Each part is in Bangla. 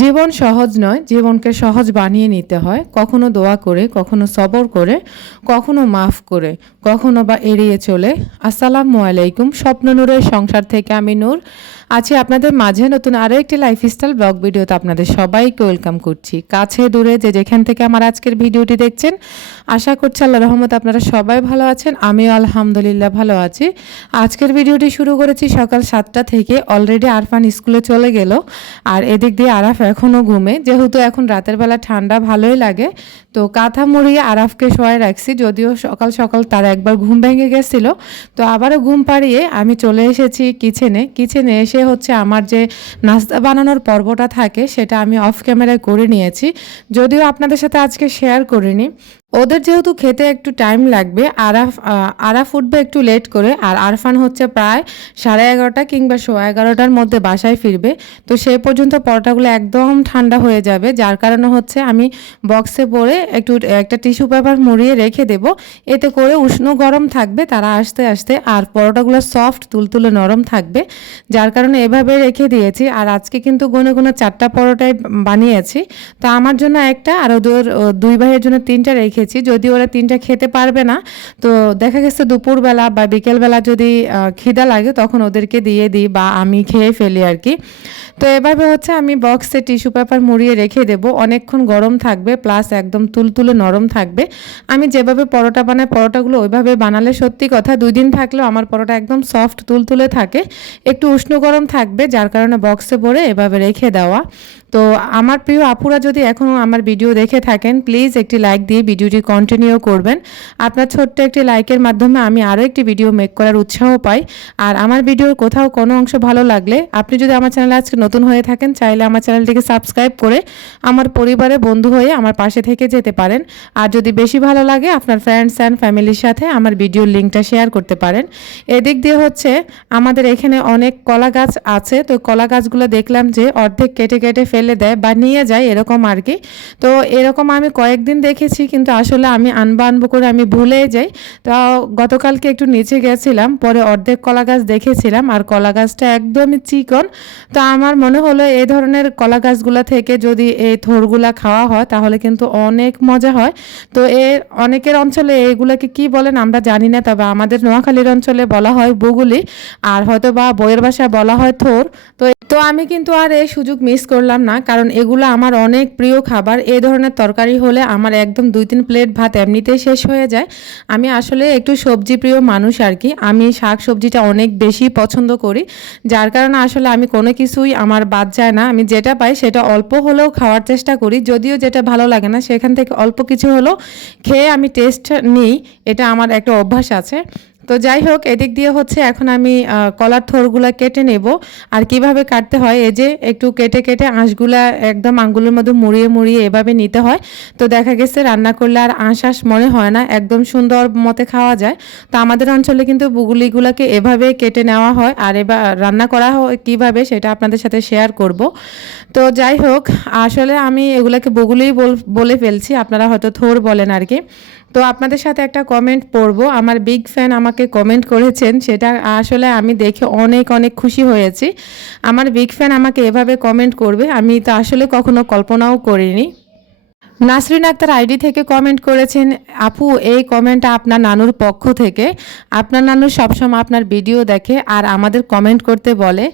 জীবন সহজ নয়, জীবনকে সহজ বানিয়ে নিতে হয়। কখনো দোয়া করে, কখনো সবর করে, কখনো মাফ করে, কখনো বা এড়িয়ে চলে। আসসালামু আলাইকুম স্বপ্ন নূরের সংসার থেকে আমি নূর। আছি আপনাদের মাঝে নতুন আরও একটি লাইফস্টাইল ব্লগ ভিডিওতে আপনাদের সবাইকে ওয়েলকাম করছি। কাছে দূরে যে যেখান থেকে আমার আজকের ভিডিওটি দেখছেন, আশা করছি আল্লাহ রহমত আপনারা সবাই ভালো আছেন, আমিও আলহামদুলিল্লাহ ভালো আছি। আজকের ভিডিওটি শুরু করেছি সকাল সাতটা থেকে অলরেডি আরফান স্কুলে চলে গেল, আর এদিক দিয়ে আরাফ এখনও ঘুমে, যেহেতু এখন রাতের বেলা ঠান্ডা ভালোই লাগে, তো কাঁথা মুড়িয়ে আরাফকে শোয়াই রাখছি, যদিও সকাল সকাল তার একবার ঘুম ভেঙে গেছিল, তো আবারও ঘুম পাড়িয়ে আমি চলে এসেছি কিচেনে কিচেনে এসে হচ্ছে আমার যে নাস্তা বানানোর পর্বটা থাকে সেটা আমি অফ ক্যামেরায় করে নিয়েছি। যদিও আপনাদের সাথে আজকে শেয়ার করিনি ওদের যেহেতু খেতে একটু টাইম লাগবে, আরাফ আরাফ উঠবে একটু লেট করে, আর আরফান হচ্ছে প্রায় সাড়ে এগারোটা কিংবা সোয়া এগারোটার মধ্যে বাসায় ফিরবে। তো সেই পর্যন্ত পরোটাগুলো একদম ঠান্ডা হয়ে যাবে, যার কারণে হচ্ছে আমি বক্সে পরে একটু, একটা টিস্যু পেপার মুড়িয়ে রেখে দেব। এতে করে উষ্ণ গরম থাকবে, তারা আসতে আসতে, আর পরোটাগুলো সফট তুলতুলে নরম থাকবে, যার কারণে এভাবে রেখে দিয়েছি। আর আজকে কিন্তু গুনে গুনে চারটা পরোটাই বানিয়েছি। তো আমার জন্য একটা, আর ওদের দুই ভাইয়ের জন্য তিনটা রেখেছি যদি ওরা তিনটা খেতে পারবে না। তো দেখা গেছে দুপুরবেলা বা বিকেলবেলা যদি খিদা লাগে তখন ওদেরকে দিয়ে দিই বা আমি খেয়ে ফেলি আর কি। তো এভাবে হচ্ছে আমি বক্সে টিস্যু পেপার মুড়িয়ে রেখে দেবো। অনেকক্ষণ গরম থাকবে, প্লাস একদম তুলতুলে নরম থাকবে। আমি যেভাবে পরোটা বানাই, পরোটাগুলো ওইভাবে বানালে সত্যি কথা, দুই দিন থাকলেও আমার পরোটা একদম সফট তুলতুলে থাকে। একটু উষ্ণ গরম থাকবে, যার কারণে বক্সে ভরে এভাবে রেখে দেওয়া। তো আমার প্রিয় আপুরা যদি এখনও আমার ভিডিও দেখে থাকেন, প্লিজ একটি লাইক দিয়ে ভিডিওটি কন্টিনিউ করবেন। আপনার ছোট্ট একটি লাইকের মাধ্যমে আমি আরও একটি ভিডিও মেক করার উৎসাহ পাই। আর আমার ভিডিওর কোথাও কোনো অংশ ভালো লাগলে আপনি যদি আমার চ্যানেলে আজকে নতুন হয়ে থাকেন, চাইলে আমার চ্যানেলটিকে সাবস্ক্রাইব করে আমার পরিবারে বন্ধু হয়ে আমার পাশে থেকে যেতে পারেন। আর যদি বেশি ভালো লাগে, আপনার ফ্রেন্ডস অ্যান্ড ফ্যামিলির সাথে আমার ভিডিওর লিঙ্কটা শেয়ার করতে পারেন। এদিক দিয়ে হচ্ছে আমাদের এখানে অনেক কলা গাছ আছে। তো কলা গাছগুলো দেখলাম যে অর্ধেক কেটে কেটে ফেলে দেয় বা নিয়ে যায় এরকম আর কি। তো এরকম আমি কয়েকদিন দেখেছি, কিন্তু আসলে আমি আনবা আনব করে আমি ভুলে যাই। তো গতকালকে একটু নিচে গেছিলাম, পরে অর্ধেক কলা গাছ দেখেছিলাম আর কলা গাছটা একদমই চিকন। তো আমার মনে হলো এই ধরনের কলা গাছগুলো থেকে যদি এই থোরগুলা খাওয়া হয় তাহলে কিন্তু অনেক মজা হয়। তো এর অনেকের অঞ্চলে এইগুলোকে কি বলেন আমরা জানি না, তবে আমাদের নোয়াখালীর অঞ্চলে বলা হয় বগুলি আর হয়তো বা বইয়ের ভাষায় বলা হয় থোর। তো তো আমি কিন্তু আর এই সুযোগ মিস করলাম না, কারণ এগুলো আমার অনেক প্রিয় খাবার। এই ধরনের তরকারি হলে আমার একদম দুই তিন প্লেট ভাত এমনিতেই শেষ হয়ে যায়। আমি আসলে একটু সবজি প্রিয় মানুষ আর কি আমি শাক সবজিটা অনেক বেশি পছন্দ করি। যার কারণে আসলে আমি কোনো কিছুই আমার বাদ যায় না। আমি যেটা পাই সেটা অল্প হলেও খাওয়ার চেষ্টা করি। যদিও যেটা ভালো লাগে না, সেখান থেকে অল্প কিছু হলেও খেয়ে আমি টেস্ট নিই। এটা আমার একটা অভ্যাস আছে। তো যাই হোক, এদিক দিয়ে হচ্ছে এখন আমি কলার থোরগুলা কেটে নেব। আর কীভাবে কাটতে হয়, এই যে একটু কেটে কেটে আঁশগুলা একদম আঙ্গুলের মধ্যে মুড়িয়ে মুড়িয়ে এভাবে নিতে হয়। তো দেখা গেছে রান্না করলে আর আঁশ আঁশ মনে হয় না, একদম সুন্দর মতে খাওয়া যায়। তো আমাদের অঞ্চলে কিন্তু বুগুলিগুলোকে এভাবে কেটে নেওয়া হয়। আর এবার রান্না করা হয় কীভাবে সেটা আপনাদের সাথে শেয়ার করব। তো যাই হোক, আসলে আমি এগুলাকে বগুলিই বল- বলে ফেলছি, আপনারা হয়তো থোর বলেন আর কি। তো আপনাদের সাথে একটা কমেন্ট পড়ব। আমার বিগ ফ্যান আমাকে কমেন্ট করেছেন, সেটা আসলে আমি দেখে অনেক অনেক খুশি হয়েছি। আমার বিগ ফ্যান আমাকে এভাবে কমেন্ট করবে, আমি তো আসলে কখনো কল্পনাও করিনি। নাসরিন আক্তার আইডি থেকে কমেন্ট করেছেন, আপু, এই কমেন্টটা আপনার নানুর পক্ষ থেকে। আপনার নানু সবসময় আপনার ভিডিও দেখে আর আমাদের কমেন্ট করতে বলে।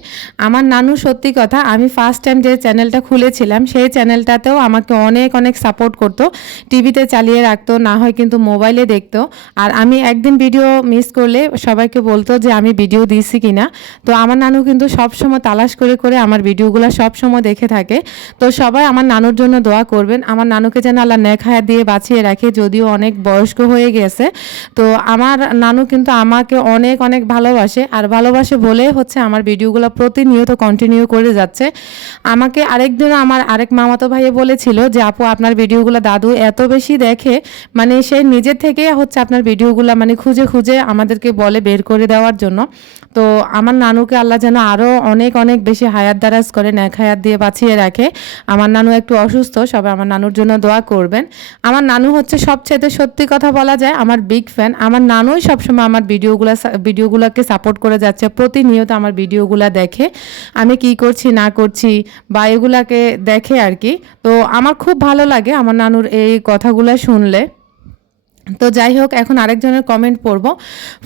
আমার নানু সত্যি কথা, আমি ফার্স্ট টাইম যে চ্যানেলটা খুলেছিলাম, সেই চ্যানেলটাতেও আমাকে অনেক অনেক সাপোর্ট করতো। টিভিতে চালিয়ে রাখতো, না হয় কিন্তু মোবাইলে দেখতো। আর আমি একদিন ভিডিও মিস করলে সবাইকে বলতো যে, আমি ভিডিও দিয়েছি কি না তো আমার নানু কিন্তু সবসময় তালাশ করে করে আমার ভিডিওগুলো সবসময় দেখে থাকে। তো সবাই আমার নানুর জন্য দোয়া করবেন। আমার নানুকে যেন আল্লাহ হায়াত দিয়ে বাঁচিয়ে রাখে, যদিও অনেক বয়স্ক হয়ে গেছে। তো আমার নানু কিন্তু আমাকে অনেক অনেক ভালোবাসে। আর ভালোবাসে বলে হচ্ছে আমার ভিডিওগুলো প্রতিনিয়ত কন্টিনিউ করে যাচ্ছে। আমাকে আরেকদিন আমার আরেক মামাতো ভাইয়ে বলেছিল যে, আপু, আপনার ভিডিওগুলো দাদু এত বেশি দেখে মানে সে নিজের থেকে হচ্ছে আপনার ভিডিওগুলো মানে খুঁজে খুঁজে আমাদেরকে বলে বের করে দেওয়ার জন্য। তো আমার নানুকে আল্লাহ যেন আরও অনেক অনেক বেশি হায়াত দারাজ করে ন্যাক হায়াত দিয়ে বাঁচিয়ে রাখে। আমার নানু একটু অসুস্থ, সবাই আমার নানুর জন্য দোয়া করবেন। আমার নানু হচ্ছে সবচেয়ে সত্যি কথা বলা যায়, আমার বিগ ফ্যান আমার নানুই সবসময় আমার ভিডিওগুলো ভিডিওগুলোকে সাপোর্ট করে যাচ্ছে, প্রতিনিয়ত আমার ভিডিওগুলো দেখে। আমি কি করছি, না করছি বা এগুলাকে দেখে আর কি। তো আমার খুব ভালো লাগে আমার নানুর এই কথাগুলো শুনলে। তো যাই হোক এখন আরেকজনের কমেন্ট পড়ব।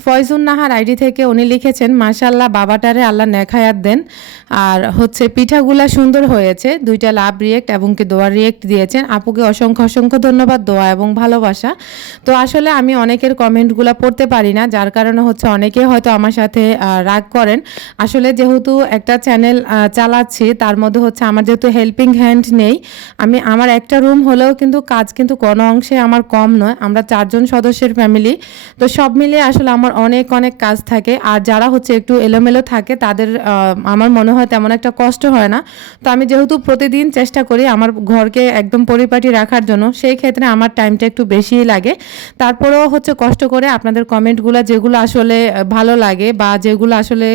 ফয়জুন নাহার আইডি থেকে উনি লিখেছেন মাশাল্লাহ বাবাটারে আল্লাহ নেখায়াত দেন। আর হচ্ছে, পিঠাগুলা সুন্দর হয়েছে। দুইটা লাভ রিয়েক্ট এবং কি দোয়া রিয়েক্ট দিয়েছেন। আপুকে অসংখ্য অসংখ্য ধন্যবাদ, দোয়া এবং ভালোবাসা। তো আসলে আমি অনেকের কমেন্টগুলো পড়তে পারি না, যার কারণে হচ্ছে অনেকে হয়তো আমার সাথে রাগ করেন। আসলে যেহেতু একটা চ্যানেল চালাচ্ছি, তার মধ্যে হচ্ছে আমার যেহেতু হেল্পিং হ্যান্ড নেই, আমি, আমার একটা রুম হলেও কিন্তু কাজ কিন্তু কোনো অংশে আমার কম নয়। আমরা চারজন সদস্যের ফ্যামিলি তো সব মিলিয়ে আসলে আমার অনেক অনেক কাজ থাকে। আর যারা হচ্ছে একটু এলোমেলো থাকে, তাদের আমার মনে হয় তেমন একটা কষ্ট হয় না। তো আমি যেহেতু প্রতিদিন চেষ্টা করি আমার ঘরকে একদম পরিপাটি রাখার জন্য, সেই ক্ষেত্রে আমার টাইমটা একটু বেশিই লাগে। তারপরেও হচ্ছে কষ্ট করে আপনাদের কমেন্টগুলো যেগুলো আসলে ভালো লাগে বা যেগুলো আসলে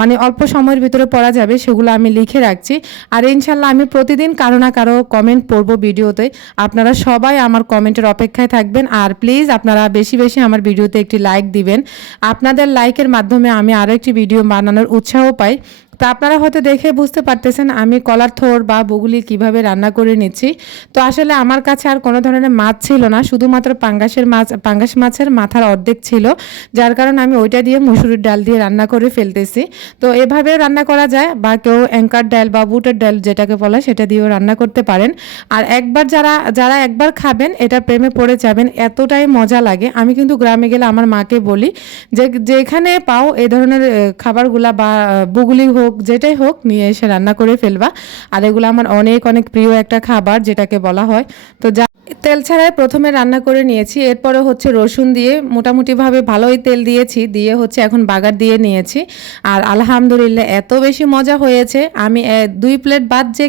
মানে অল্প সময়ের ভিতরে পড়া যাবে, সেগুলো আমি লিখে রাখছি। আর ইনশাল্লাহ আমি প্রতিদিন কারও না কারও কমেন্ট পড়ব ভিডিওতে। আপনারা সবাই আমার কমেন্টের অপেক্ষায় থাকবেন। আর প্লিজ আপনারা বেশি বেশি আমার ভিডিওতে একটি লাইক দিবেন। আপনাদের লাইকের মাধ্যমে আমি আরও একটি ভিডিও বানানোর উৎসাহ পাই। তো আপনারা হয়তো দেখে বুঝতে পারতেছেন আমি কলার থোর বা বগুলি কীভাবে রান্না করে নিচ্ছি। তো আসলে আমার কাছে আর কোনো ধরনের মাছ ছিল না, শুধুমাত্র পাঙ্গাসের মাছ, পাঙ্গাস মাছের মাথার অর্ধেক ছিল, যার কারণে আমি ওইটা দিয়ে মুসুরির ডাল দিয়ে রান্না করে ফেলতেছি। তো এভাবে রান্না করা যায় বা কেউ অ্যাঙ্কার ডাল বা বুটের ডাল যেটাকে বলে সেটা দিয়েও রান্না করতে পারেন। আর একবার যারা যারা একবার খাবেন, এটা প্রেমে পড়ে যাবেন, এতটাই মজা লাগে। আমি কিন্তু গ্রামে গেলে আমার মাকে বলি যে, যেখানে পাও এ ধরনের খাবারগুলা বা বুগলি হোক যেটাই হোক, নিয়ে এসে রান্না করে ফেলবা। আর এগুলো আমার অনেক অনেক প্রিয় একটা খাবার, যেটাকে বলা হয়। তো যা তেল ছাড়াই প্রথমে রান্না করে নিয়েছি এরপরে হচ্ছে রসুন দিয়ে মোটামুটিভাবে ভালোই তেল দিয়েছি, দিয়ে হচ্ছে এখন বাগার দিয়ে নিয়েছি। আর আলহামদুলিল্লাহ এত বেশি মজা হয়েছে, আমি দুই প্লেট বাদ যে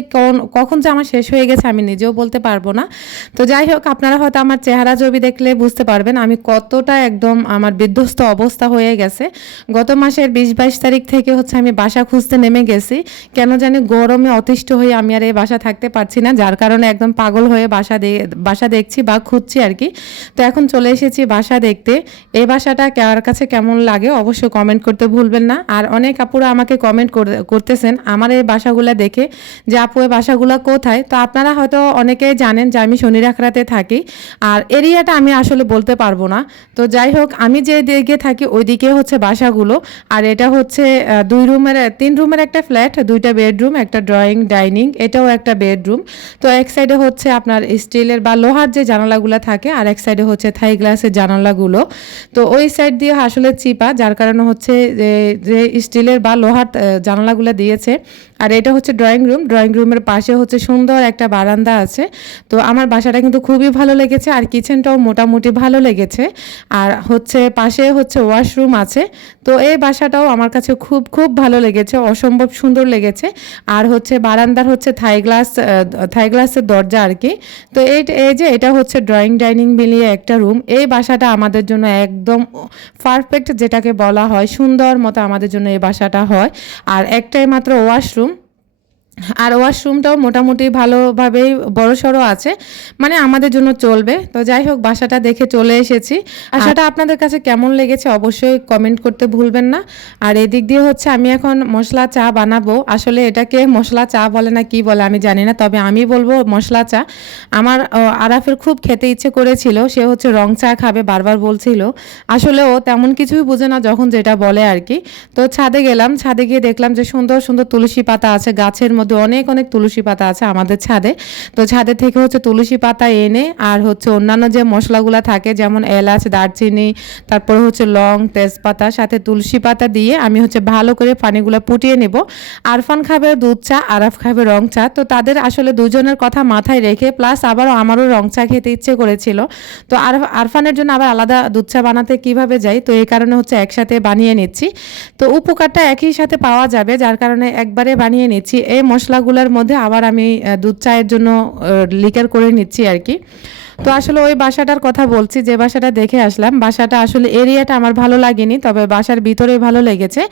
কখন যে আমার শেষ হয়ে গেছে আমি নিজেও বলতে পারব না। তো যাই হোক, আপনারা হয়তো আমার চেহারা ছবি দেখলে বুঝতে পারবেন, আমি কতটা একদম আমার বিধ্বস্ত অবস্থা হয়ে গেছে। গত মাসের বিশ বাইশ তারিখ থেকে হচ্ছে আমি বাসা খুঁজতে নেমে গেছি, কেন জানি গরমে অতিষ্ঠ হয়ে আমি আর এই বাসা থাকতে পারছি না, যার কারণে একদম পাগল হয়ে বাসা দিয়ে বাসা দেখছি বা খুঁজছি আর কি। তো এখন চলে এসেছি বাসা দেখতে। এই বাসাটা কার কাছে কেমন লাগে অবশ্যই কমেন্ট করতে ভুলবেন না। আর অনেক আপুরা আমাকে কমেন্ট করতেছেন আমার এই বাসাগুলো দেখে যে, আপু, এই বাসাগুলো কোথায়? তো আপনারা হয়তো অনেকেই জানেন যে, আমি শনি রাখরাতে থাকি। আর এরিয়াটা আমি আসলে বলতে পারব না। তো যাই হোক, আমি যে দিকে থাকি ওই দিকে হচ্ছে বাসাগুলো। আর এটা হচ্ছে দুই রুমের, তিন রুমের একটা ফ্ল্যাট, দুইটা বেডরুম, একটা ড্রয়িং, ডাইনিং, এটাও একটা বেডরুম। তো এক সাইডে হচ্ছে আপনার স্টিলের বা লোহার যে জানালাগুলো থাকে, আর এক সাইডে হচ্ছে থাই গ্লাসের জানালাগুলো। তো ওই সাইড দিয়ে আসলে চিপা, যার কারণে হচ্ছে যে স্টিলের বা লোহার জানালাগুলো দিয়েছে। আর এটা হচ্ছে ড্রয়িং রুম ড্রয়িং রুমের পাশে হচ্ছে সুন্দর একটা বারান্দা আছে। তো আমার বাসাটা কিন্তু খুবই ভালো লেগেছে আর কিচেনটাও মোটামুটি ভালো লেগেছে। আর হচ্ছে পাশে হচ্ছে ওয়াশরুম আছে। তো এই বাসাটাও আমার কাছে খুব খুব ভালো লেগেছে, অসম্ভব সুন্দর লেগেছে। আর হচ্ছে বারান্দার হচ্ছে থাই গ্লাস থাই গ্লাসের দরজা আর কি। তো এই এই যে এটা হচ্ছে ড্রয়িং ডাইনিং মিলিয়ে একটা রুম এই বাসাটা আমাদের জন্য একদম পারফেক্ট যেটাকে বলা হয়, সুন্দর মতো আমাদের জন্য এই বাসাটা হয়। আর একটাই মাত্র ওয়াশরুম আর ওয়াশরুমটাও মোটামুটি ভালোভাবেই বড় সড়ো আছে। মানে আমাদের জন্য চলবে। তো যাই হোক বাসাটা দেখে চলে এসেছি। বাসাটা আপনাদের কাছে কেমন লেগেছে অবশ্যই কমেন্ট করতে ভুলবেন না। আর এদিক দিয়ে হচ্ছে আমি এখন মশলা চা বানাবো। আসলে এটাকে মশলা চা বলে না কি বলে আমি জানি না। তবে আমি বলব মশলা চা। আমার আরাফের খুব খেতে ইচ্ছে করেছিল। সে হচ্ছে রং চা খাবে বারবার বলছিল। আসলে ও তেমন কিছুই বোঝে না যখন যেটা বলে আর কি। তো ছাদে গেলাম। ছাদে গিয়ে দেখলাম যে সুন্দর সুন্দর তুলসী পাতা আছে গাছের মধ্যে অনেক অনেক তুলসী পাতা আছে আমাদের ছাদে। তো ছাদে থেকে হচ্ছে তুলসী পাতা এনে আর হচ্ছে অন্যান্য যে মশলাগুলো থাকে, যেমন এলাচ, দারচিনি, তারপরে হচ্ছে লং, তেজপাতা, সাথে তুলসী পাতা দিয়ে আমি হচ্ছে ভালো করে পানিগুলো ফুটিয়ে নেব। আরফান খাবে দুধ চা, আরাফ খাবে রং চা। তো তাদের আসলে দুজনের কথা মাথায় রেখে, প্লাস আবারও আমারও রং চা খেতে ইচ্ছে করেছিল। তো আর, আরফানের জন্য আবার আলাদা দুধ চা বানাতে কীভাবে যাই? তো এই কারণে হচ্ছে একসাথে বানিয়ে নিচ্ছি। তো উপকারটা একই সাথে পাওয়া যাবে, যার কারণে একবারে বানিয়ে নিচ্ছি। এই মশলাগুলোর মধ্যে আবার আমি দুধ চায়ের জন্য লিকার করে নিচ্ছি আর কি। তো আসলে ওই বাসাটার কথা বলছি, যে বাসাটা দেখে আসলাম। বাসাটা আসলে এরিয়াটা আমার ভালো লাগেনি, তবে বাসার ভিতরে ভালো লেগেছে।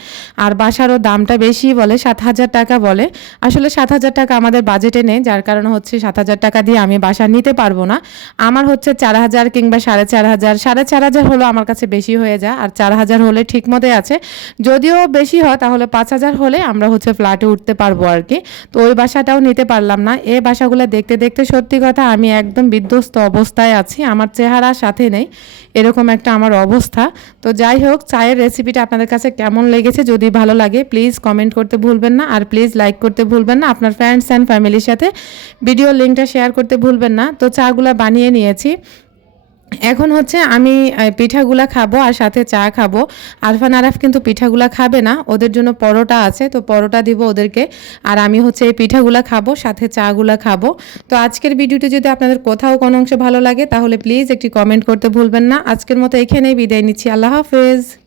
আর বাসারও দামটা বেশি বলে, সাত হাজার টাকা বলে। আসলে সাত হাজার টাকা আমাদের বাজেটে নেই, যার কারণে হচ্ছে সাত হাজার টাকা দিয়ে আমি বাসা নিতে পারব না। আমার হচ্ছে চার হাজার কিংবা সাড়ে চার হাজার, সাড়ে চার হাজার হলো আমার কাছে বেশি হয়ে যায়, আর চার হাজার হলে ঠিক মতো আছে। যদিও বেশি হয়, তাহলে পাঁচ হাজার হলে আমরা হচ্ছে ফ্ল্যাটে উঠতে পারব আর কি। তো ওই বাসাটাও নিতে পারলাম না। এ বাসাগুলো দেখতে দেখতে সত্যি কথা আমি একদম বিধ্বস্ত অবস্থায় আছি, আমার চেহারা সাথে নেই, এরকম একটা আমার অবস্থা। তো যাই হোক, চায়ের রেসিপিটা আপনাদের কাছে কেমন লেগেছে যদি ভালো লাগে প্লিজ কমেন্ট করতে ভুলবেন না আর প্লিজ লাইক করতে ভুলবেন না। আপনার ফ্রেন্ডস অ্যান্ড ফ্যামিলির সাথে ভিডিও লিঙ্কটা শেয়ার করতে ভুলবেন না। তো চাগুলো বানিয়ে নিয়েছি। এখন হচ্ছে আমি পিঠাগুলা খাব আর সাথে চা খাব। আরফান আরাফ কিন্তু পিঠাগুলা খাবে না, ওদের জন্য পরোটা আছে, তো পরোটা দিব ওদেরকে। আর আমি হচ্ছে এই পিঠাগুলা খাব, সাথে চাগুলা খাব। তো আজকের ভিডিওটি যদি আপনাদের কোথাও কোনো অংশ ভালো লাগে, তাহলে প্লিজ একটি কমেন্ট করতে ভুলবেন না। আজকের মতো এখানেই বিদায় নিচ্ছি। আল্লাহ হাফেজ।